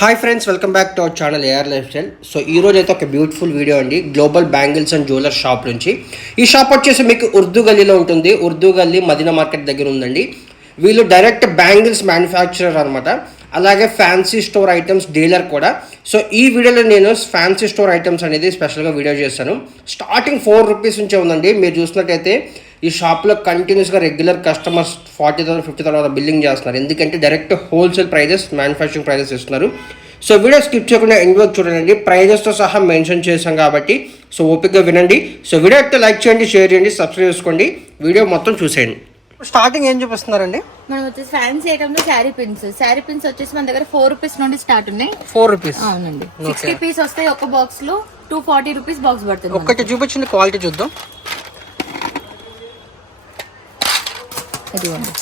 Hi friends welcome back to our channel A R style so ఈ రోజు అయితే ఒక బ్యూటిఫుల్ వీడియో అండి. Global bangles and jeweller shop నుంచి. ఈ షాప్ వచ్చేసి మీకు ఉర్దూ గల్లీలో ఉంటుంది. ఉర్దూ గల్లీ మదీనా మార్కెట్ దగ్గర ఉందండి. వీళ్ళు డైరెక్ట్ బ్యాంగిల్స్ మ్యానుఫ్యాక్చరర్ అనమాట అలాగే ఫ్యాన్సీ స్టోర్ ఐటమ్స్ డీలర్ కూడా. సో ఈ వీడియోలో నేను ఫ్యాన్సీ స్టోర్ ఐటమ్స్ అనేది స్పెషల్గా వీడియో చేస్తాను. స్టార్టింగ్ ఫోర్ రూపీస్ నుంచే ఉందండి. మీరు చూసినట్టయితే ఈ షాప్లో కంటిన్యూస్గా regular customers forty thousand fifty thousand billing చేస్తున్నారు. ఎందుకంటే direct wholesale prices manufacturing prices ఇస్తున్నారు. సో వీడియో స్కిప్ చేయకుండా ఎండ్ వరకు చూడండి. ప్రైజెస్తో సహా మెన్షన్ చేశాం కాబట్టి సో ఓపిక్గా వినండి. సో వీడియో అయితే లైక్ చేయండి షేర్ చేయండి సబ్స్క్రైబ్ చేసుకోండి. వీడియో మొత్తం చూసేయండి. స్టార్టింగ్ ఏం చూపిస్తున్నారండి? మనం వచ్చేసి ఫ్యాన్సీ ఐటమ్లో శారీ పిన్స్ శారీ పిన్స్ వచ్చేసి మన దగ్గర ఫోర్ రూపీస్ నుండి స్టార్ట్ ఉన్నాయి. ఫోర్ రూపీస్ అవునండి. సిక్స్టీ పీస్ వస్తాయి ఒక బాక్స్లో. టూ ఫార్టీ రూపీస్ బాక్స్ పడుతుంది మనకి. ఒక్కటి చూపించింది క్వాలిటీ చూద్దాం. ఇదిగోండి.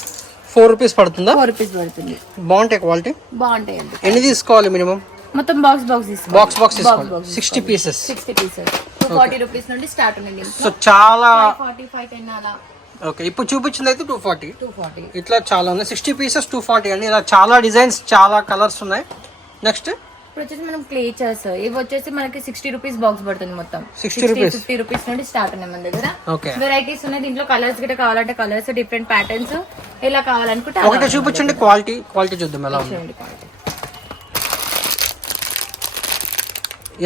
ఫోర్ రూపీస్ పడుతుందా? ఫోర్ రూపీస్ పడుతుంది. బాగుంటాయి క్వాలిటీ? బాగుంటాయి ఎన్ని తీసుకోవాలి మినిమం? మొత్తం బాక్స్ బాక్స్ బాక్స్ బాక్స్ తీసుకోవాలి. Sixty pieces sixty pieces two forty rupees నుండి స్టార్ట్ ఉండండి సో చాలా ఫార్టీ ఫైవ్ టెన్ అలా. ఓకే ఇప్పుడు చూపించింది అయితే టూ ఫార్టీ టూ ఫార్టీ ఇట్లా చాలా ఉన్నాయి. సిక్స్టీ పీసెస్ టూ ఫార్టీ అండి ఇలా చాలా డిజైన్స్ చాలా కలర్స్ ఉన్నాయి. నెక్స్ట్ ఇప్పుడు వచ్చేసి మనం క్లేచర్స్ ఇవి వచ్చేసి మనకి సిక్స్టీ రూపీస్ బాక్స్ పడుతుంది మొత్తం. 60 rupees. ఫిఫ్టీ రూపీస్ నుండి స్టార్ట్ ఉన్నాయి మన దగ్గర. వెరైటీస్ ఉన్నాయి. దీంట్లో కలర్స్ గిట్ట కావాలంటే కలర్స్ డిఫరెంట్ ప్యాటర్న్స్ ఎలా కావాలనుకుంటే ఒకటి చూపించండి. క్వాలిటీ క్వాలిటీ చూద్దాం ఎలా ఉంది.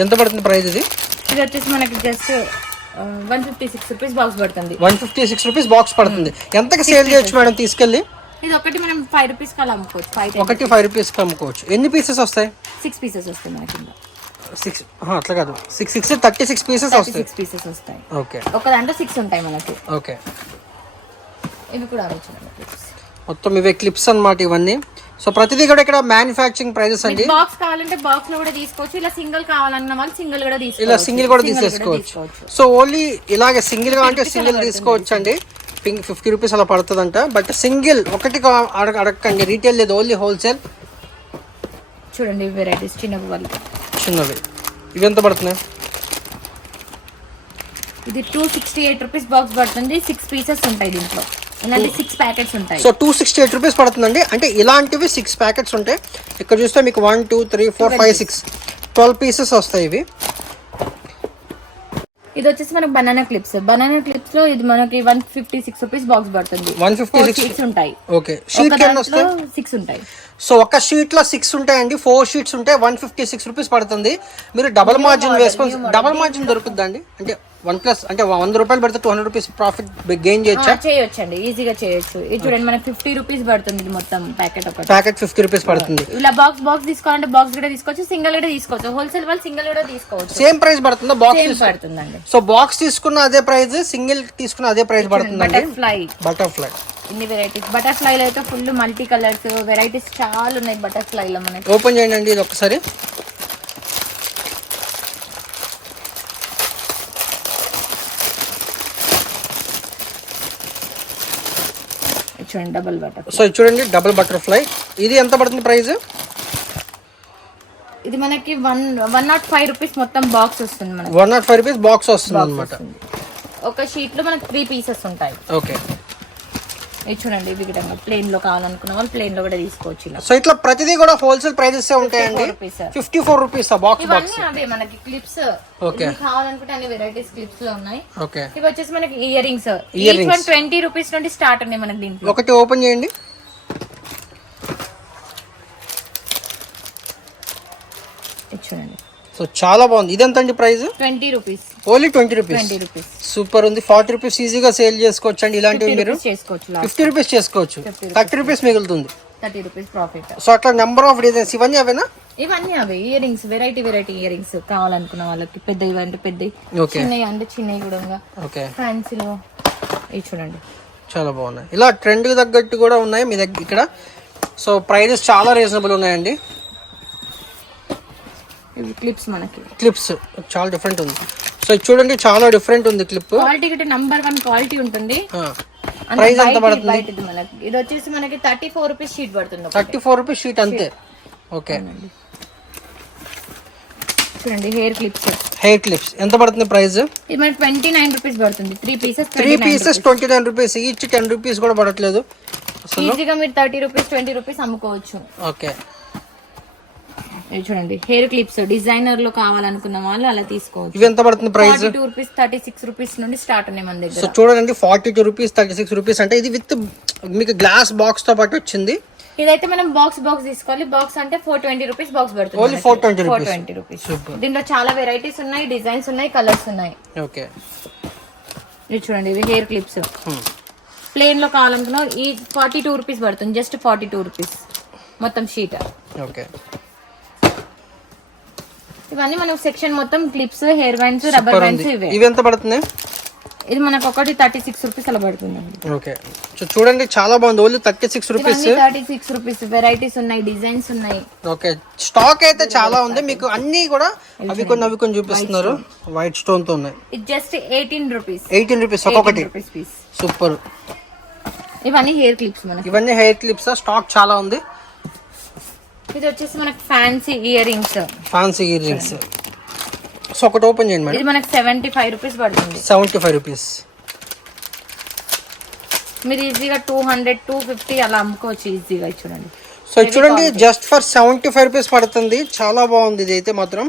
ఎంత పడుతుంది ప్రైస్ ఇది? ఇది వచ్చేసి మనకి just one fifty six rupees box పడుతుంది. One fifty six rupees box పడుతుంది ఎంతకి సేల్ చేయొచ్చు మేడం తీసుకెళ్ళి? ఇది ఒకటి మనం ఫైవ్ రూపీస్ కలా అమ్ముకోవచ్చు. ఫైవ్ ఒకటి ఫైవ్ రూపీస్కి అమ్ముకోవచ్చు. ఎన్ని పీసెస్ వస్తాయి? సిక్స్ పీసెస్ వస్తాయి మనకి సిక్స్ అట్లా కాదు. Six six thirty six pieces వస్తాయి. సిక్స్ పీసెస్ వస్తాయి. ఓకే ఒక దాంట్లో సిక్స్ ఉంటాయి మనకి. ఓకే ఇవి కూడా మొత్తం ఇవే క్లిప్స్ అన్నమాట ఇవన్నీ. సో ప్రతిదీ కూడా ఇక్కడ మ్యానుఫ్యాక్చరింగ్ ప్రైజెస్ అండి. బాక్స్ కావాలంటే బాక్స్లో కూడా తీసుకోవచ్చు ఇలా సింగిల్ కావాలన్న వాళ్ళు సింగిల్ కూడా ఇలా తీసుకోవచ్చు. సింగిల్ కూడా తీసేసుకోవచ్చు. సో ఓన్లీ ఇలాగే సింగిల్గా అంటే సింగిల్ తీసుకోవచ్చు అండి పింక్ ఫిఫ్టీ రూపీస్ అలా పడుతుందంట. బట్ సింగిల్ ఒకటి అడగ అడగండి రీటైల్ లేదు ఓన్లీ హోల్సేల్ చూడండి వెరైటీస్ చిన్న వాళ్ళు చిన్నవి. ఇవి ఎంత పడుతున్నాయి? ఇది two sixty eight rupees box పడుతుంది. సిక్స్ పీసెస్ ఉంటాయి దీంట్లో. ఇలాంటి సిక్స్ ప్యాకెట్స్ ఉంటాయి. So two sixty eight rupees పడుతుందండి. అంటే ఇలాంటివి సిక్స్ ప్యాకెట్స్ ఉంటాయి ఇక్కడ చూస్తే మీకు one two three four five six twelve pieces వస్తాయి ఇవి. ఇది వచ్చేసి మనకి బనానా క్లిప్స్ బనానా క్లిప్స్లో ఇది మనకి one fifty six rupees box పడుతుంది. వన్ ఫిఫ్టీ సిక్స్ ఉంటాయి. ఓకే షీట్ సిక్స్ ఉంటాయి. సో ఒక షీట్లో సిక్స్ ఉంటాయండి. ఫోర్ షీట్స్ ఉంటాయి వన్ ఫిఫ్టీ సిక్స్ రూపీస్ పడుతుంది. మీరు డబల్ మార్జిన్ వేసుకొని డబల్ మార్జిన్ దొరుకుతుందండి అంటే వన్ ప్లస్ అంటే వంద రూపాయలు పెడితే two hundred rupees profit gain చేయొచ్చా చేయొచ్చు? అండి ఈజీగా చేయొచ్చు. ఇది చూడండి మనకి ఫిఫ్టీ రూపీస్ పడుతుంది ఇది మొత్తం ప్యాకెట్ ఒకటి. ప్యాకెట్ ఫిఫ్టీ రూపీస్ పడుతుంది. ఇలా బాక్స్ బాక్స్ తీసుకోవాలంటే బాక్స్ కూడా తీసుకోవచ్చు సింగిల్ కూడా తీసుకోవచ్చు. హోల్సేల్ వాళ్ళు సింగిల్ కూడా తీసుకోవచ్చు. సేమ్ ప్రైస్ పడుతుందా బాక్స్ పడుతుందండి. సో బాక్స్ తీసుకున్న అదే ప్రైస్ సింగిల్ తీసుకున్న అదే ప్రైస్ పడుతుందండి. బటర్ఫ్లై బటర్ఫ్లై ఇన్ని వెరైటీస్ బటర్ఫ్లై లో అయితే ఫుల్ మల్టీ కలర్స్ వెరైటీస్ చాలా ఉన్నాయి బటర్ఫ్లై లో మనకి. ఓపెన్ చేయండి ఇది ఒకసారి చూడండి డబల్ బటర్ సో ఇది చూడండి డబుల్ బటర్ఫ్లై ఇది ఎంత పడుతుంది ప్రైస్? ఇది మనకి one one not five rupees మొత్తం బాక్స్ వస్తుంది మనకి. One not five rupees box వస్తుంది. అనమాట ఒక షీట్లో మనకి త్రీ పీసెస్ ఉంటాయి. ఓకే ఇది చూడండి ఇవి విధంగా ప్లేన్లో కావాలనుకున్న వాళ్ళు ప్లేన్లో కూడా తీసుకోవచ్చు ఇలా. సో ఇట్లా ప్రతిదీ కూడా హోల్సేల్ ప్రైజెస్ ఉంటాయండి? Fifty four rupees box box ఇవన్నీ అవే మనకి క్లిప్స్ Okay. కావాలనుకుంటే అన్ని వెరైటీస్ క్లిప్స్లో ఉన్నాయి. ఓకే ఇవి వచ్చేసి మనకి earrings each one twenty rupees నుండి స్టార్ట్ ఉన్నాయి మనకి దీంట్లో. ఒకటి ఓపెన్ చేయండి. ఇది చూడండి. సో చాలా బాగుంది. ఇది ఎంత అండి price? Twenty rupees. Only twenty rupees. Rupees. Super ఉంది. ఫార్టీ రూపీస్ ఈజీగా సేల్ చేసుకోవచ్చు అండి ఇలాంటివి మీరు? ఫిఫ్టీ రూపీస్ చేసుకోవచ్చు. థర్టీ రూపీస్ మిగులుతుంది. Thirty rupees profit. సో అట్లా నెంబర్ ఆఫ్ డిజైన్స్ ఇవన్నీ అవేనా? ఇవన్నీ అవి. Earrings variety variety earrings కావాలనుకున్న వాళ్ళకి. పెద్దవి అంటే పెద్దవి ఓకే చిన్నవి అంటే చిన్నవి కూడా ఓకే ఫ్యాన్సీలో ఇవి చూడండి. చాలా బాగున్నాయి. ఇలా ట్రెండ్కి తగ్గట్టు కూడా ఉన్నాయి మీ దగ్గర ఇక్కడ. సో ప్రైజెస్ చాలా రీజనబుల్ ఉన్నాయండి. ఇవి క్లిప్స్ మనకి. క్లిప్స్ చాలా డిఫరెంట్ ఉంది. సో చూడండి చాలా డిఫరెంట్ ఉంది క్లిప్ క్వాలిటీ గిట్ట నంబర్ వన్ క్వాలిటీ ఉంటుంది. ప్రైస్ ఎంత పడుతుంది? ఇది వచ్చేసి మనకి థర్టీ ఫోర్ రూపీస్ షీట్ పడుతుంది. థర్టీ ఫోర్ రూపీస్ షీట్ అంతే. ఓకే చూడండి హెయిర్ క్లిప్స్ హెయిర్ క్లిప్స్ ఎంత పడుతుంది ప్రైస్ ఇది మనకి ట్వంటీ నైన్ రూపీస్ పడుతుంది three pieces three pieces twenty nine rupees each ten rupees కూడా పడట్లేదు. ఈజీగా మీరు థర్టీ రూపీస్ ట్వంటీ రూపీస్ అమ్ముకోవచ్చు. ఓకే చూడండి. హెయిర్ క్లిప్స్ డిజైనర్లో కావాలనుకున్న వాళ్ళు అలా తీసుకోవచ్చు. ఇవి ఎంత పడుతుంది price two rupees thirty six rupees నుండి స్టార్ట్ ఉన్నాయి మన సో దగ్గర చూడండి forty two rupees thirty six rupees అంటే ఇది విత్ మీకు గ్లాస్ బాక్స్తో పాటు వచ్చింది. ఇదైతే మనం బాక్స్ బాక్స్ తీసుకోవాలి. బాక్స్ అంటే ఫోర్ ట్వంటీ రూపీస్ బాక్స్ పడుతుంది Only 420 ఫోర్. Twenty rupees. దీంట్లో చాలా వెరైటీస్ ఉన్నాయి డిజైన్స్ ఉన్నాయి కలర్స్ ఉన్నాయి. ఓకే ఇది చూడండి ఇవి హెయిర్ క్లిప్స్ ప్లేన్లో కావాలనుకున్నా ఈ ఫార్టీ టూ రూపీస్ పడుతుంది జస్ట్ ఫార్టీ టూ రూపీస్ మొత్తం షీట్ ఓకే ఇవన్నీ మనకు సెక్షన్ మొత్తం clips hair bands rubber bands ఇవే. ఇవి ఎంత పడుతుంది? ఇది మనకు ఒకటి థర్టీ సిక్స్ రూపీస్ అలా పడుతుంది ఓకే. సో చూడండి చాలా బాగుంది. Only thirty six rupees. Thirty six rupees. Varieties ఉన్నాయి డిజైన్స్ ఉన్నాయి. ఓకే. స్టాక్ అయితే చాలా ఉంది. మీకు అన్ని కూడా అవి కొన్ని అవి కొన్ని చూపిస్తున్నారు. వైట్ స్టోన్తో ఉన్నాయి. ఇది just eighteen rupees eighteen rupees ఒక్కొక్కటి సూపర్ ఇవన్నీ హెయిర్ క్లిప్స్ మనకి. ఇవన్నీ హెయిర్ క్లిప్స్ స్టాక్ చాలా ఉంది. ఇది వచ్చేసి మనకి fancy earrings fancy earrings so ఒకటి ఓపెన్ చేయండి మేడం. ఇది మనకి సెవెంటీ ఫైవ్ రూపీస్ పడుతుంది. సెవెంటీ ఫైవ్ రూపీస్ మీరు ఈజీగా టూ హండ్రెడ్ టూ ఫిఫ్టీ అలా అమ్ముకోవచ్చు ఈజీగా చూడండి. సో చూడండి just for seventy five rupees పడుతుంది. చాలా బాగుంది ఇది అయితే మాత్రం.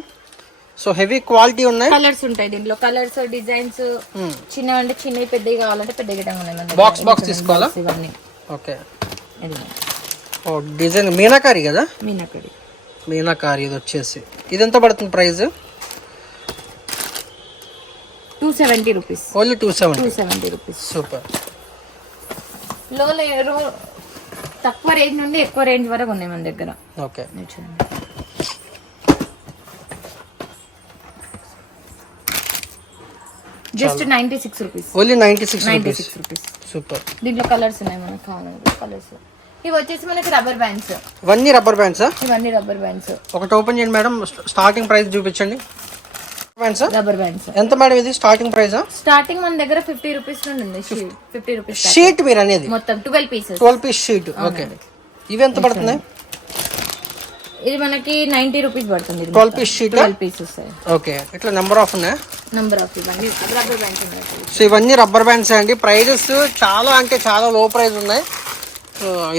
సో హెవీ క్వాలిటీ ఉన్నాయి. కలర్స్ ఉంటాయి దీంట్లో. కలర్స్ డిజైన్స్ చిన్న అంటే చిన్నవి పెద్దవి కావాలంటే పెద్ద గిటం ఉన్నాయి. బాక్స్ బాక్స్ తీసుకోవాలా? ఇవన్నీ. ఓకే డిజైన్ మీనాకారి కదా? మీనకడి మీనాకారి ఇది వచ్చేసి. ఇది ఎంత పడుతుంది price two seventy rupees. Only two two seventy seventy rupees. Super. లో రో తక్కువ రేంజ్ నుండి ఎక్కువ రేంజ్ వరకు ఉన్నాయి మన దగ్గర. Okay. Just ninety six rupees. Only ninety six ninety six rupees. Super. దీంట్లో కలర్స్ ఉన్నాయి మనకు కలర్స్. ఇవి వచ్చేసి మనకి రబ్బర్ బ్యాండ్స్ ఇవన్నీ రబ్బర్ బ్యాండ్సా ఇవన్నీ రబ్బర్ బ్యాండ్స్ ఒకటి ఓపెన్ చేయండి మేడం. స్టార్టింగ్ ప్రైస్ చూపించండి. బ్యాండ్స్ రబ్బర్ బ్యాండ్స్ ఎంత మేడం ఇది? స్టార్టింగ్ ప్రైస్ స్టార్టింగ్ మన దగ్గర ఫిఫ్టీ రూపీస్ నుండి ఉంది. ఫిఫ్టీ రూపీస్ షీట్ మీరు అనేది? మొత్తం twelve pieces twelve piece sheet okay ఇవి ఎంత పడుతుంది ఇది మనకి నైన్టీ రూపీస్ పడుతుంది twelve piece sheet twelve pieces okay ఇట్లా నెంబర్ ఆఫ్ ఉన్నాయి? నంబర్ ఆఫ్ ఇవన్నీ రబ్బర్ బ్యాండ్స్ ఉన్నాయి. సో ఇవన్నీ రబ్బర్ బ్యాండ్స్ అండి. ప్రైజెస్ చాలా అంటే చాలా లో ప్రైస్ ఉన్నాయి.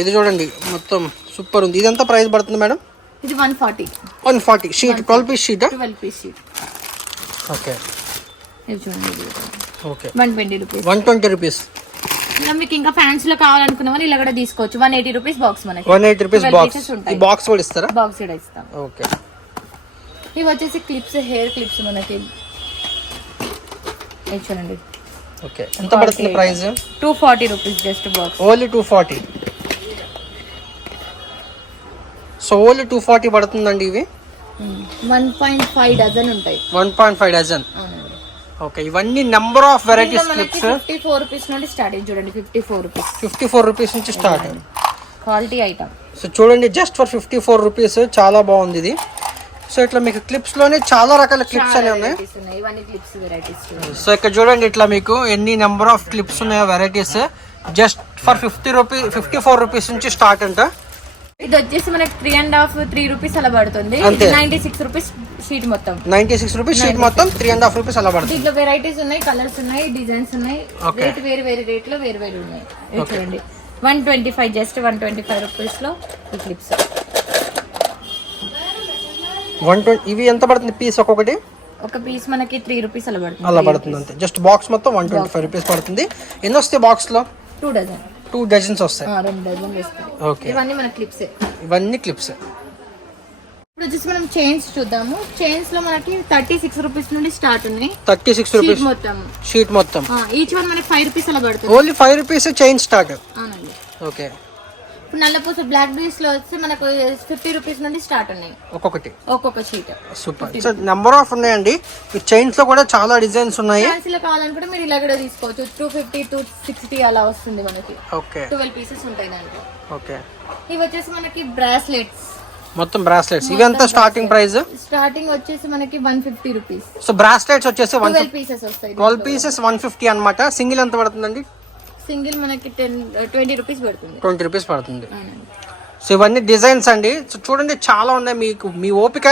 ఇది చూడండి మొత్తం సూపర్ ఉంది. ఇదంతా ప్రైస్ పడుతుంది మేడం? ఇది one forty. One forty. Sheet twelve piece sheet? Twelve piece sheet. Okay. ఇది చూడండి okay. One twenty rupees. One twenty rupees. ఇలా మీకు ఇంకా ఫ్యాన్స్లో కావాలనుకున్న వాళ్ళు ఇలా కూడా తీసుకోవచ్చు. వన్ ఎయిటీ రూపీస్ బాక్స్ మనకి. One eighty rupees 12 box. ఉంటాయి. బాక్స్ కూడా ఇస్తారా? బాక్స్ కూడా ఇస్తాం. ఓకే. ఇవి వచ్చేసి క్లిప్స్ హెయిర్ క్లిప్స్ మనకి. చూడండి. ఓకే. ఎంత పడుతుంది price? Two forty rupees just box. Only two forty. So only two forty పడుతుందండి ఇవి? వన్ పాయింట్ ఫైవ్ డజన్ ఉంటాయి. One point five dozen. Okay ఇవన్నీ number of varieties clips fifty four rupees నుండి start చూడండి fifty four rupees fifty four rupees నుంచి start quality item so చూడండి just for fifty four rupees చాలా బాగుంది ఇది. So ఇట్లా మీకు క్లిప్స్లోనే చాలా రకాల క్లిప్స్ అనేవి ఉన్నాయి. సో ఇక్కడ చూడండి ఇట్లా మీకు ఎన్ని నెంబర్ ఆఫ్ క్లిప్స్ ఉన్నాయో varieties just for fifty rupee fifty four rupees నుంచి స్టార్ట్ అంట. ఇది వచ్చేసి మనకి three and half three rupees అలా పడుతుంది. నైన్టీ సిక్స్ రూపీస్ షీట్ మొత్తం. నైన్టీ సిక్స్ రూపీస్ షీట్ మొత్తం త్రీ అండ్ హాఫ్ రూపీస్ అలా పడుతుంది. దీంట్లో వెరైటీస్ ఉన్నాయి కలర్స్ ఉన్నాయి డిజైన్స్ ఉన్నాయి. రేట్ వేరు వేరు రేట్లో వేరు వేరు ఉన్నాయి. చూడండి one twenty five just one twenty five రూపీస్లో ఈ క్లిప్స్ వన్ ట్వంటీ ఇవి ఎంత పడుతుంది పీస్ ఒక్కొక్కటి? ఒక పీస్ మనకి త్రీ రూపీస్ అలా పడుతుంది. అలా పడుతుంది అంతే. జస్ట్ బాక్స్ మొత్తం వన్ ట్వంటీ ఫైవ్ రూపీస్ పడుతుంది. ఎన్ని వస్తాయి బాక్స్లో? టూ డజన్ టూ డజన్స్ వస్తాయి. రెండు డజన్ వేస్తాయి. ఓకే. ఇవన్నీ మన క్లిప్స్. ఇవన్నీ క్లిప్స్. ఇప్పుడు వచ్చేసి మనం చైన్స్ చూద్దాము. చైన్స్లో మనకి థర్టీ సిక్స్ రూపీస్ నుండి స్టార్ట్ ఉన్నాయి. Thirty six rupees. మొత్తం. షీట్ మొత్తం. ఈచ్ వన్ మనకి ఫైవ్ రూపీస్ అలా పడుతుంది. Only five rupees chain start. అవునండి. ఓకే. ఇప్పుడు నల్లపూస బ్లాక్ బీస్లో వచ్చి మనకు ఫిఫ్టీ రూపీస్ నుండి స్టార్ట్ ఉన్నాయి. ఒక్కొక్కటి. ఒక్కొక్క sheet super. So number of ఉన్నాయండి. ఈ చైన్స్లో కూడా చాలా డిజైన్స్ ఉన్నాయి. ఫ్యాన్సీలో కావాలనుకుంటే మీరు ఇలా కూడా తీసుకోవచ్చు. టూ ఫిఫ్టీ టూ సిక్స్టీ అలా వస్తుంది మనకి. ఓకే. ట్వెల్వ్ పీసెస్ ఉంటాయి దాంట్లో. ఓకే. ఇవి వచ్చేసి మనకి బ్రాస్లెట్స్ మొత్తం బ్రాస్లెట్స్ ఇవంతా స్టార్టింగ్ ప్రైస్ స్టార్టింగ్ వచ్చేసి మనకి one fifty rupees so bracelets వచ్చేసి వన్ ట్వెల్వ్ పీసెస్ వస్తాయి ట్వెల్వ్ పీసెస్ వన్ ఫిఫ్టీ అనమాట సింగిల్ ఎంత పడుతుందండి? సింగిల్ మనకి టెన్ ట్వంటీ రూపీస్ పడుతుంది. ట్వంటీ రూపీస్ పడుతుంది. సో ఇవన్నీ డిజైన్స్ అండి. సో చూడండి చాలా ఉన్నాయి మీకు. మీ ఓపిక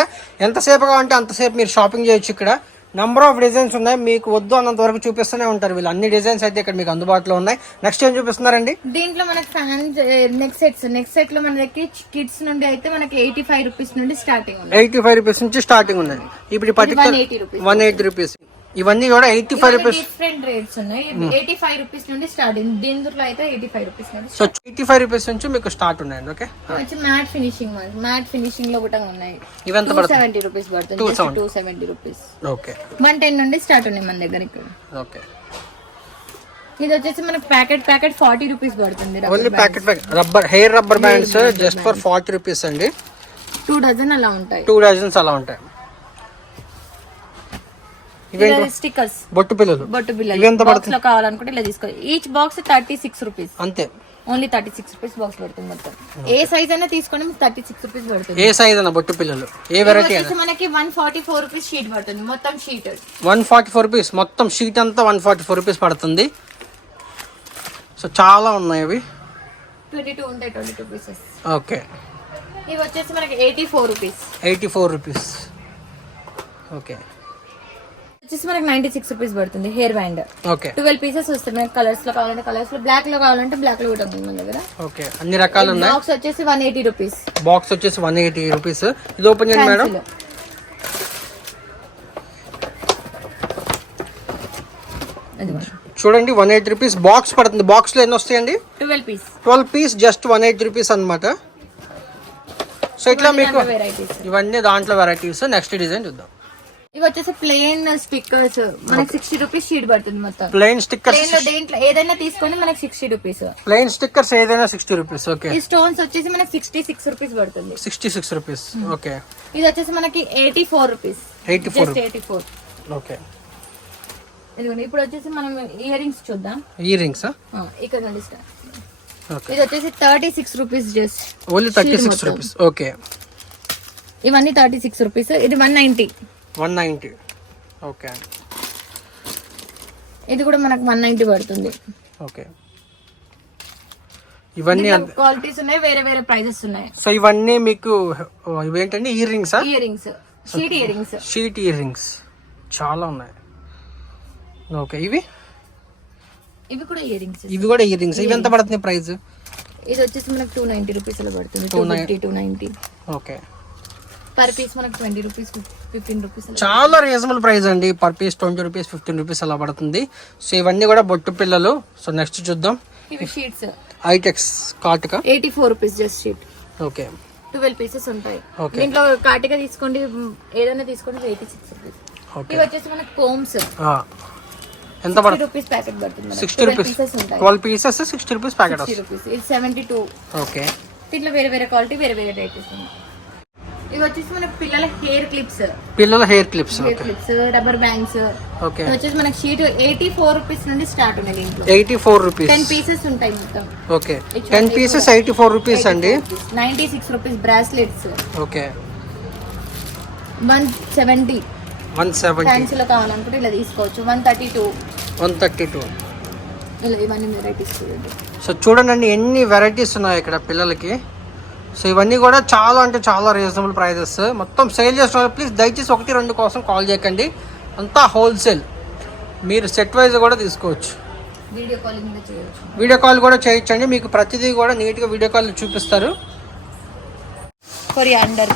ఎంతసేపు కావాలంటే అంతసేపు మీరు షాపింగ్ చేయొచ్చు ఇక్కడ. నెంబర్ ఆఫ్ డిజైన్స్ ఉన్నాయి. మీకు వద్దు అన్నంత వరకు చూపిస్తూనే ఉంటారు. వీళ్ళు అన్ని డిజైన్స్ అయితే ఇక్కడ మీకు అందుబాటులో ఉన్నాయి. నెక్స్ట్ ఏం చూపిస్తున్నారండి? దీంట్లో మనకి ఫ్యాన్స్ నెక్ సెట్స్ నెక్ సెట్లో మన దగ్గర కిడ్స్ నుండి అయితే మనకి ఎయిటీ ఫైవ్ రూపీస్ నుండి స్టార్టింగ్ ఎయిటీ ఫైవ్ రూపీస్ నుంచి స్టార్టింగ్ ఉన్నాయి. ఇప్పుడు పర్టికులర్ వన్ ఎయిటీ రూపీస్ ఇవన్నీ కూడా eighty five rupees different rates ఉన్నాయి. ఎయిటీ ఫైవ్ రూపీస్ నుండి స్టార్టింగ్ దీంట్లో అయితే ఎయిటీ ఫైవ్ రూపీస్ నుండి సో ఎయిటీ ఫైవ్ రూపీస్ నుంచి మీకు స్టార్ట్ ఉన్నాయండి ఓకే వచ్చి మ్యాట్ ఫినిషింగ్ మ్యాట్ ఫినిషింగ్లో కూడా ఉన్నాయి. ఇవెంత టూ సెవెంటీ రూపీస్ పడుతుంది. Two seventy rupees okay one ten నుండి స్టార్ట్ ఉన్నాయి మన దగ్గర ఇక్కడ. ఓకే ఇది వచ్చేసి మనకి ప్యాకెట్ ప్యాకెట్ ఫార్టీ రూపీస్ పడుతుంది only packet packet rubber hair rubber bands just for forty rupees అండి. టూ డజన్ అలా ఉంటాయి. టూ డజన్స్ అలా ఉంటాయి. స్టిక్కర్స్ బొట్టు పిల్లలు. బొట్టు ఎంత బాక్స్లో కావాలనుకుంటే ఇలా తీసుకో. Each box thirty six rupees అంతే. Only thirty six rupees box పడుతుంది మొత్తం. ఏ సైజ్ అయినా తీసుకోండి మీకు థర్టీ సిక్స్ రూపీస్ పడుతుంది. ఏ సైజ్ అన్న బొట్టు పిల్లలు. ఏ వెరైటీ వచ్చేసి మనకి one forty four rupees sheet పడుతుంది మొత్తం sheet one forty four rupees మొత్తం షీట్ అంతా వన్ ఫార్టీ ఫోర్ రూపీస్ పడుతుంది. సో చాలా ఉన్నాయి అవి. ట్వంటీ టూ ఉంటాయి ట్వంటీ టూ పీసెస్ ఓకే. ఇవి వచ్చేసి మనకి eighty four rupees eighty four rupees okay. వచ్చేసి మనకి నైన్టీ సిక్స్ రూపీస్ పడుతుంది hair band okay twelve pieces వస్తాయి. మనకి కలర్స్లో కావాలంటే కలర్స్లో బ్లాక్లో కావాలంటే బ్లాక్లో కూడా ఉంది మన దగ్గర. ఓకే అన్ని రకాలు ఉన్నాయి? బాక్స్ వచ్చేసి వన్ ఎయిటీ రూపీస్ బాక్స్ వచ్చేసి వన్ ఎయిటీ రూపీస్ ఇది ఓపెన్ చేయండి మేడం. చూడండి వన్ ఎయిటీ రూపీస్ బాక్స్ పడుతుంది. బాక్స్లో ఎన్ని వస్తాయండి? Twelve piece twelve piece just one eighty rupees అనమాట సో ఇట్లా మీకు ఇవన్నీ దాంట్లో వెరైటీస్ నెక్స్ట్ డిజైన్ చూద్దాం. ఇవి వచ్చేసి ప్లెయిన్ స్టిక్కర్స్ మనకి సిక్స్టీ రూపీస్ షీట్ పడుతుంది మొత్తం. ప్లెయిన్ స్టిక్కర్స్ ప్లెయిన్ దేంట్లో ఏదైనా తీసుకోండి మనకి సిక్స్టీ రూపీస్ ప్లెయిన్ స్టిక్కర్స్ ఏదైనా సిక్స్టీ రూపీస్ ఓకే ఈ స్టోన్స్ వచ్చేసి మనకి సిక్స్టీ సిక్స్ రూపీస్ పడుతుంది. సిక్స్టీ సిక్స్ రూపీస్ ఓకే ఇది వచ్చేసి మనకి eighty four rupees eighty four eighty four okay ఇదిగోండి ఇప్పుడు వచ్చేసి మనం ఇయర్ రింగ్స్ చూద్దాం ఇయర్ రింగ్స్ ఇక్కడ నుండి ఇది వచ్చేసి thirty six rupees just only thirty six. Rupees okay ఇవన్నీ థర్టీ సిక్స్ రూపీస్ ఇది one ninety one ninety okay. ఇది కూడా మనకు వన్ నైన్టీ పడుతుంది. ఓకే. ఇవన్నీ క్వాలిటీస్ ఉన్నాయి వేరే వేరే ప్రైజెస్ ఉన్నాయి. సో ఇవన్నీ మీకు ఇవేంటండి? Ear రింగ్సా ear rings sheet ear rings sheet ear rings చాలా ఉన్నాయి. ఓకే ఇవి? ఇవి కూడా ఇయర్ రింగ్స్ ఇవి కూడా ఇయర్ రింగ్స్ ఇవి ఎంత పడుతుంది ప్రైస్ ఇది వచ్చేసి మనకు టూ నైన్టీ రూపీస్లో పడుతుంది. Two fifty two ninety okay. Per piece మనకు ట్వంటీ రూపీస్ ఫిఫ్టీన్ రూపీస్ చాలా రీజనబుల్ ప్రైస్ అండి. Per piece twenty rupees fifteen rupees అలా పడుతుంది. సో ఇవన్నీ కూడా బొట్టు పిల్లలు. సో నెక్స్ట్ చూద్దాం. ఇవి షీట్స్ ఐటెక్స్ కాటుక eighty four rupees just sheet okay twelve pieces ఉంటాయి. దీంట్లో కాటిగా తీసుకోండి ఏదైనా తీసుకోండి ఎయిటీ సిక్స్ రూపీస్ ఇవి వచ్చేసి మనకు కోమ్స్ ఎంత పడుతుంది రూపీస్ ప్యాకెట్ పడుతుంది sixty rupees twelve pieces sixty rupees packet sixty వస్తుంది. రూపీస్ ఇది సెవెంటీ టూ ఓకే దీంట్లో వేరే వేరే క్వాలిటీ వేరే వేరే రేట్స్ ఉన్నాయి. ఇవి వచ్చేసి మనకి పిల్లల హెయిర్ క్లిప్స్ పిల్లల hair clips hair clips rubber bands okay వచ్చేసి మనకి షీట్ ఎయిటీ ఫోర్ రూపీస్ నుండి స్టార్ట్ ఉన్నాయి దీంట్లో eighty four rupees ten pieces ఉంటాయి మొత్తం. Okay ten pieces eighty four rupees అండి. Ninety six rupees bracelets okay one seventy one seventy ఫ్యాన్సీలో కావాలనుకుంటే ఇలా తీసుకోవచ్చు. One thirty two one thirty two ఇలా ఇవన్నీ వెరైటీస్ చూడండి సో చూడండి ఎన్ని వెరైటీస్ ఉన్నాయి ఇక్కడ పిల్లలకి? సో ఇవన్నీ కూడా చాలా అంటే చాలా రీజనబుల్ ప్రైజెస్ మొత్తం సేల్ చేస్తున్నారు ప్లీజ్ దయచేసి ఒకటి రెండు కోసం కాల్ చేయకండి. అంతా హోల్సేల్ మీరు సెట్ వైజ్ కూడా తీసుకోవచ్చు. వీడియో కాల్ కూడా చేయొచ్చండి. మీకు ప్రతిదీ కూడా నీట్గా వీడియో కాల్ చూపిస్తారు. కొరియా అండర్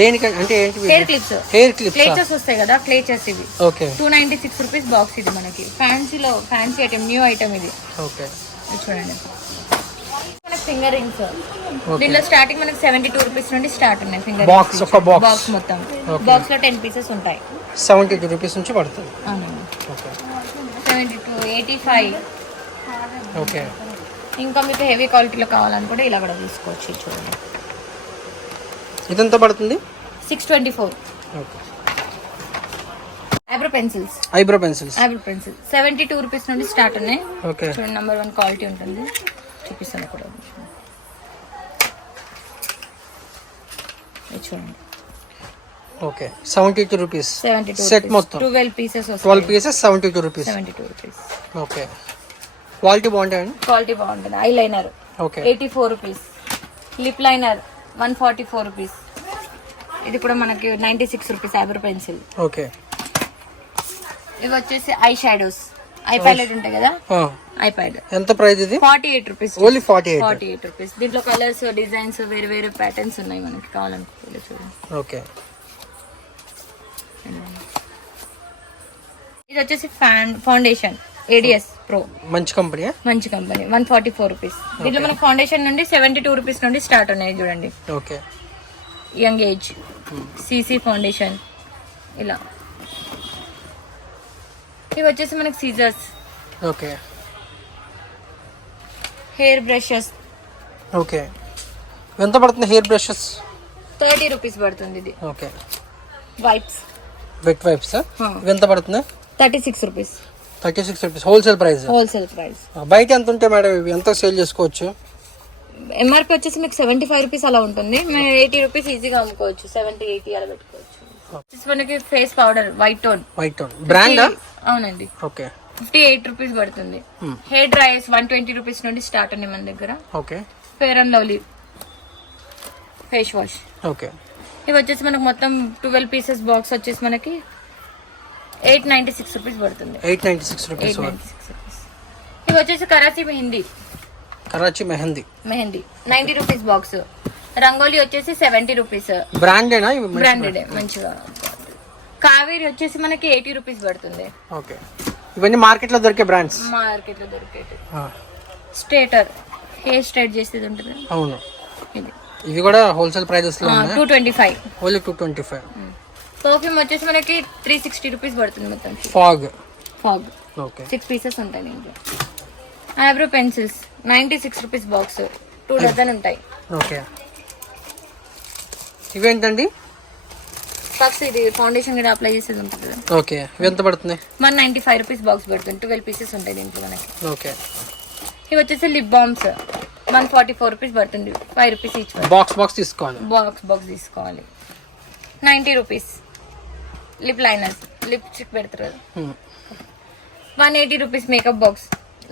దేనికి అంటే ఏంటి hair clips hair clips clutchers వస్తాయి కదా క్లేచర్స్ ఇవి. Okay two ninety six rupees box ఇది మనకి. ఫ్యాన్సీలో ఫ్యాన్సీ ఐటమ్ న్యూ ఐటమ్ ఇది. ఓకే చూడండి. ఫింగర్ రింగ్స్ దీంట్లో స్టార్టింగ్ మనకి సెవెంటీ టూ రూపీస్ నుండి స్టార్ట్ ఉన్నాయి ఫింగర్ బాక్స్ ఒక బాక్స్ బాక్స్ మొత్తం. బాక్స్లో టెన్ పీసెస్ ఉంటాయి. సెవెంటీ టూ రూపీస్ నుంచి పడుతుంది. Seventy two eighty five okay. ఇంకా మీకు హెవీ క్వాలిటీలో కావాలనుకుంటే ఇలా కూడా తీసుకోవచ్చు చూడండి. ఇదంతా పడుతుంది? Six twenty four okay. Eyebrow pencils eyebrow pencils eyebrow pencil seventy two rupees నుండి స్టార్ట్ ఉన్నాయి. ఓకే. చూడండి నెంబర్ వన్ క్వాలిటీ ఉంటుంది. చూపిస్తాను కూడా ఇది చూడండి okay. Seventy two rupees set మొత్తం. Twelve pieces twelve pieces seventy two rupees seventy two rupees okay. Quality బాగుంటాయండి? క్వాలిటీ బాగుంటుంది. Eye liner okay. Eighty four rupees lip liner one forty four rupees ఇది కూడా మనకి ninety six rupees eyebrow pencil okay. ఇవి వచ్చేసి eye shadows eye palette ఉంటాయి కదా? Eye pad ఎంత ప్రైస్ ఇది? Forty eight rupees. Only forty eight forty eight rupees. దీంట్లో కలర్స్ డిజైన్స్ వేరే వేరే ప్యాటర్న్స్ ఉన్నాయి మనకి కావాలనుకుంటే చూడండి. ఓకే. ఇది వచ్చేసి ఫ్యాన్ ఫౌండేషన్ ఏడిఎస్ ప్రో మంచి కంపెనీ మంచి company one forty four rupees దీంట్లో మనకి ఫౌండేషన్ నుండి సెవెంటీ టూ రూపీస్ నుండి స్టార్ట్ ఉన్నాయి చూడండి. Okay young age CC foundation ఇలా. ఇవి వచ్చేసి మనకి scissors okay. Hair brushes okay. ఎంత పడుతుంది హెయిర్ బ్రషెస్ థర్టీ రూపీస్ పడుతుంది ఇది. ఓకే. వైప్స్ వెట్ వైప్స్ ఎంత పడుతుంది? Thirty six rupees. Thirty six rupees. Wholesale price wholesale price బయట ఎంత ఉంటే మేడం ఇవి? ఎంత సేల్ చేసుకోవచ్చు? ఎంఆర్పి వచ్చేసి మీకు సెవెంటీ ఫైవ్ రూపీస్ అలా ఉంటుంది. మేము ఎయిటీ రూపీస్ ఈజీగా అమ్ముకోవచ్చు. సెవెంటీ ఎయిటీ అలా పెట్టుకోవచ్చు. మనకి face powder white tone white tone బ్రాండా అవునండి. ఓకే ఫిఫ్టీ ఎయిట్ రూపీస్ పడుతుంది hair dryers one twenty rupees నుండి స్టార్ట్ ఉన్నాయి మన దగ్గర. Okay fair and lovely face wash okay ఇవి వచ్చేసి మనకు మొత్తం ట్వెల్వ్ పీసెస్ బాక్స్ వచ్చేసి మనకి ఎయిట్ నైన్టీ సిక్స్ రూపీస్ పడుతుంది ఎయిట్ నైన్టీ సిక్స్ రూపీస్ ఇవి వచ్చేసి Karachi Mehndi. Karachi Mehndi. Mehndi. Ninety rupees box rangoli వచ్చేసి సెవెంటీ రూపీస్. బ్రాండేనా? ఇవి బ్రాండెడ్ మంచిగా కావేరి వచ్చేసి మనకి ఎయిటీ రూపీస్ పడుతుంది. ఓకే. ఇవన్నీ మార్కెట్లో దొరికే బ్రాండ్స్? మార్కెట్లో దొరికేది స్ట్రేటర్ హెయిర్ స్ట్రైట్ చేసేది ఉంటుంది? అవును. ఇది. ఇవి కూడా హోల్సేల్ ప్రైజెస్లో two twenty five only two twenty five perfume వచ్చేసి మనకి త్రీ సిక్స్టీ రూపీస్ పడుతుంది మొత్తం. Fogg Fogg okay. Six pieces ఉంటాయి దీంట్లో eyebrow pencils ninety six rupees box two dozen ఉంటాయి. ఓకే. ఇవేంటండి? ఫస్ట్ ఇది ఫౌండేషన్ కూడా అప్లై చేసేది ఉంటుంది ఓకే ఎంత పడుతుంది one ninety five rupees box పడుతుంది. ట్వెల్వ్ పీసెస్ ఉంటాయి దీంట్లో మనకి. ఓకే. ఇవి వచ్చేసి lip balms one forty four rupees పడుతుంది five rupees each box box తీసుకోవాలి. బాక్స్ బాక్స్ తీసుకోవాలి. Ninety rupees lip liners lipstick పెడతారు కదా. Hmm. One eighty rupees makeup box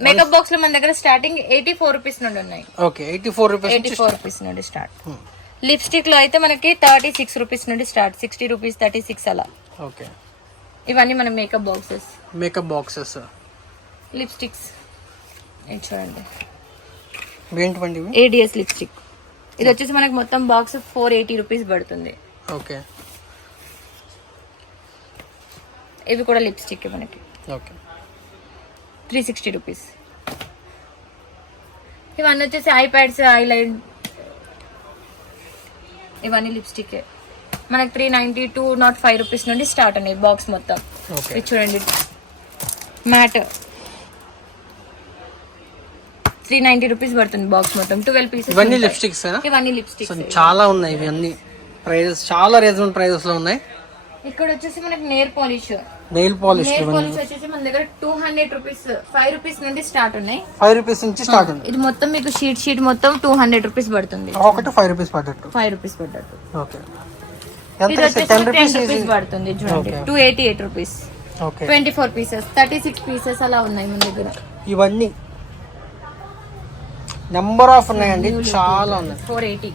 makeup బాక్స్లో మన దగ్గర స్టార్టింగ్ ఎయిటీ ఫోర్ రూపీస్ నుండి ఉన్నాయి. Okay eighty four rupees eighty four rupees నుండి స్టార్ట్ లిప్స్టిక్లో అయితే మనకి థర్టీ సిక్స్ రూపీస్ నుండి start sixty rupees thirty six అలా. ఓకే ఇవన్నీ మన makeup boxes makeup boxes lipsticks చూడండి. ఏంటివండి ఇవి? ఏడిఎస్ లిప్స్టిక్ ఇది వచ్చేసి మనకి మొత్తం బాక్స్ ఫోర్ ఎయిటీ రూపీస్ పడుతుంది. ఓకే ఇవి కూడా లిప్స్టిక్ మనకి. ఓకే త్రీ సిక్స్టీ రూపీస్ ఇవన్నీ వచ్చేసి ఐప్యాడ్స్ ఐలైన్ ఇవన్నీ లిప్స్టిక్. మనకి three ninety two not five rupees నుండి స్టార్ట్ ఉన్నాయి బాక్స్ మొత్తం. ఇది చూడండి. మ్యాట్ త్రీ నైంటీ రూపీస్ పడుతుంది బాక్స్ మొత్తం. ట్వెల్వ్ పీసెస్ ఇవన్నీ లిప్స్టిక్స్ ఇవన్నీ లిప్స్టిక్స్ చాలా ఉన్నాయి ఇవన్నీ. ప్రైజెస్ చాలా రీజనబుల్ ప్రైజెస్లో ఉన్నాయి. ఇక్కడ వచ్చేసి మనకి నేర్ పాలిష్ నెయిల్ పాలిష్ వచ్చేసి మన దగ్గర two hundred rupees five rupees నుండి స్టార్ట్ ఉన్నాయి. ఫైవ్ రూపీస్ నుంచి స్టార్ట్ ఉంది. ఇది మొత్తం మీకు షీట్ షీట్ మొత్తం టూ హండ్రెడ్ రూపీస్ పడుతుంది. ఒకటి ఫైవ్ రూపీస్ పడ్డట్టు. ఫైవ్ రూపీస్ పడ్డట్టు. ఓకే ఇది ఎంత వచ్చేసి టెన్ రూపీస్ పడుతుంది చూడండి. Two eighty eight rupees okay twenty four pieces thirty six pieces అలా ఉన్నాయి మన దగ్గర. ఇవన్నీ నెంబర్ ఆఫ్ ఉన్నాయండి. చాలా ఉన్నాయి. ఫోర్ ఎయిటీ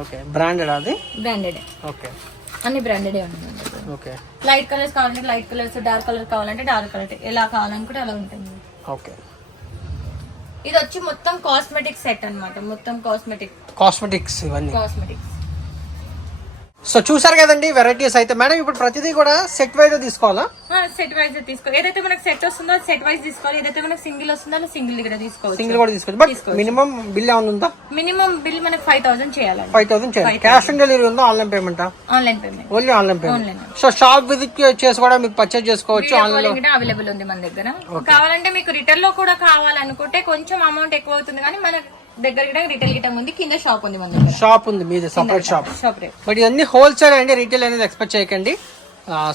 ఓకే బ్రాండెడ్ అది? బ్రాండెడ్ ఓకే అన్ని బ్రాండెడే ఉన్నాయి. మన దగ్గర ఓకే. లైట్ కలర్స్ కావాలంటే లైట్ కలర్స్ డార్క్ కలర్ కావాలంటే డార్క్ కలర్ ఎలా కావాలనుకుంటే అలా ఉంటుంది. ఓకే. ఇది వచ్చి మొత్తం కాస్మెటిక్ సెట్ అన్నమాట. మొత్తం కాస్మెటిక్. కాస్మెటిక్స్ ఇవన్నీ. కాస్మెటిక్స్. సో చూసారు కదండి వెరైటీస్ అయితే. మేడం ఇప్పుడు ప్రతిదీ కూడా సెట్ వైజ్ తీసుకోవాలా? సెట్ వైజ్ తీసుకో ఏదైతే మనకు సెట్ వస్తుందో సెట్ వైజ్ తీసుకోవాలి. ఏదైతే మనకు సింగిల్ వస్తుందో సింగిల్ దగ్గర తీసుకోవచ్చు. సింగిల్ కూడా తీసుకోవచ్చు. బట్ మినిమం బిల్ ఏమైనా ఉందా? మినిమం బిల్ మనకి ఫైవ్ థౌసండ్ చేయాలండి. ఫైవ్ థౌసండ్ చేయాలి. క్యాష్ ఆన్ డెలివరీ ఉందా online పేమెంటా online payment only online payment. So shop visit చేసి కూడా మీకు పర్చేస్ చేసుకోవచ్చు ఆన్లైన్ కూడా అవైలబుల్ ఉంది మన దగ్గర. కావాలంటే మీకు రిటైల్లో కూడా కావాలనుకుంటే కొంచెం అమౌంట్ ఎక్కువ అవుతుంది కానీ మన దగ్గర రిటైల్ ఉంది కింద షాప్ ఉంది మన దగ్గర. షాప్ ఉంది మీది సపరేట్ షాప్ బట్ ఇవన్నీ హోల్సేల్ అండి రీటైల్ అనేది ఎక్స్పెక్ట్ చేయకండి.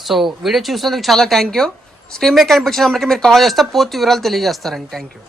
సో వీడియో చూసినందుకు చాలా థ్యాంక్ యూ స్క్రీన్ మీద కనిపించిన నెంబర్కి మీరు కాల్ చేస్తే పూర్తి వివరాలు తెలియజేస్తారండి. Thank you